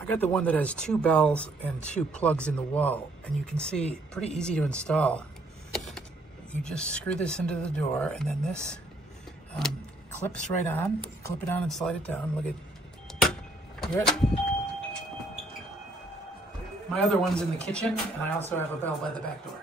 I got the one that has 2 bells and 2 plugs in the wall, and you can see, pretty easy to install. You just screw this into the door, and then this clips right on. Clip it on and slide it down. Look at, hear it? My other one's in the kitchen, and I also have a bell by the back door.